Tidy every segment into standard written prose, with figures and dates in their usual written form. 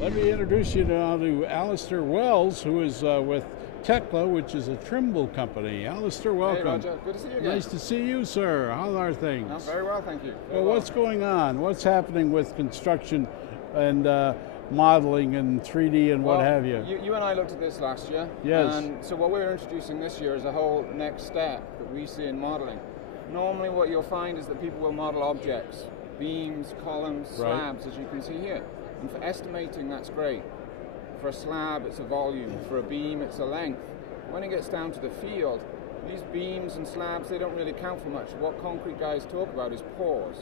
Let me introduce you now to Alistair Wells, who is with Tekla, which is a Trimble company. Alistair, welcome. Hey Roger, good to see you again. Nice to see you, sir. How are things? I'm very well, thank you. Well, what's going on? What's happening with construction and modeling and 3D and what have you? You and I looked at this last year. Yes. And so what we're introducing this year is a whole next step that we see in modeling. Normally what you'll find is that people will model objects, beams, columns, slabs, as you can see here. And for estimating, that's great. For a slab, it's a volume. For a beam, it's a length. When it gets down to the field, these beams and slabs, they don't really count for much. What concrete guys talk about is pores.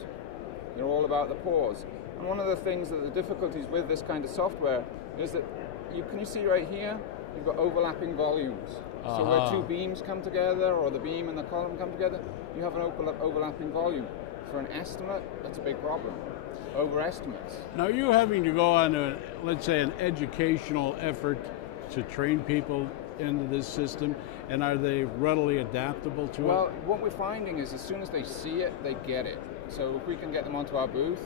They're all about the pores. And one of the things that the difficulties with this kind of software is that, can you see right here? You've got overlapping volumes. So where two beams come together, or the beam and the column come together, you have an overlapping volume. For an estimate, that's a big problem. Overestimates. Now, are you having to go on, let's say, an educational effort to train people into this system, and are they readily adaptable to it? Well, what we're finding is as soon as they see it, they get it. So if we can get them onto our booth,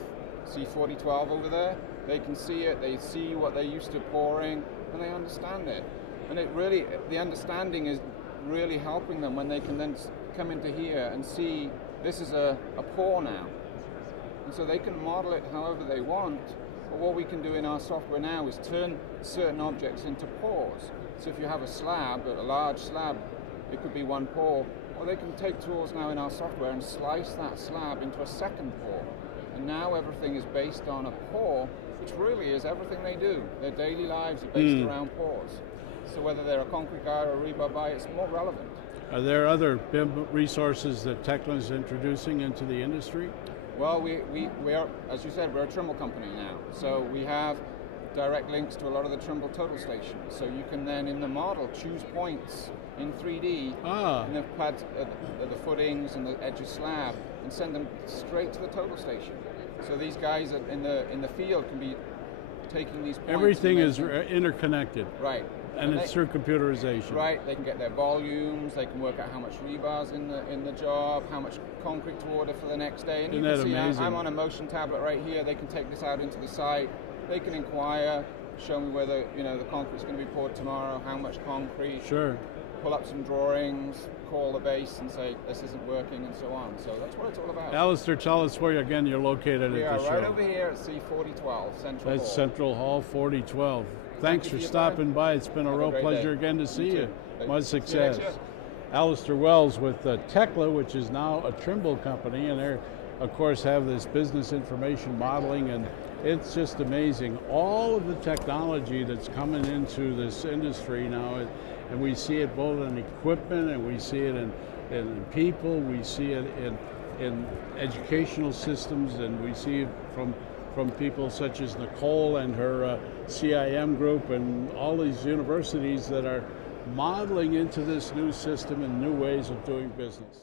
see 4012 over there, they can see it, they see what they're used to pouring, and they understand it. And the understanding is really helping them when they can then come into here and see this is a pour now. And so they can model it however they want, but what we can do in our software now is turn certain objects into pores. So if you have a slab, a large slab, it could be one pour, or they can take tools now in our software and slice that slab into a second pour. And now everything is based on a pour, which really is everything they do. Their daily lives are based around pores. So whether they're a concrete guy or a rebar guy, it's more relevant. Are there other BIM resources that Tekla is introducing into the industry? Well, we are, as you said, we're a Trimble company now. So we have direct links to a lot of the Trimble total stations. So you can then, in the model, choose points in 3D in the pads, the footings and the edge of slab, and send them straight to the total station. So these guys in the field can be taking these points. Everything is interconnected. Right. And it's through computerization. Right, they can get their volumes, they can work out how much rebar's in the job, how much concrete to order for the next day. And Isn't you can that see amazing? I'm on a motion tablet right here, they can take this out into the site, they can inquire, show me whether the concrete's going to be poured tomorrow, how much concrete. Sure. Pull up some drawings, call the base and say this isn't working and so on. So that's what it's all about. Alistair, tell us where again you're located We at the show. are right over here at C4012, Central Hall. That's Central Hall 4012. Thanks for stopping by. It's been a real pleasure again to see you. Much success. Alistair Wells with Tekla, which is now a Trimble company, and they, of course, have this business information modeling, and it's just amazing. All of the technology that's coming into this industry now, and we see it both in equipment, and we see it in people, we see it in educational systems, and we see it from people such as Nicole and her CIM group and all these universities that are modeling into this new system and new ways of doing business.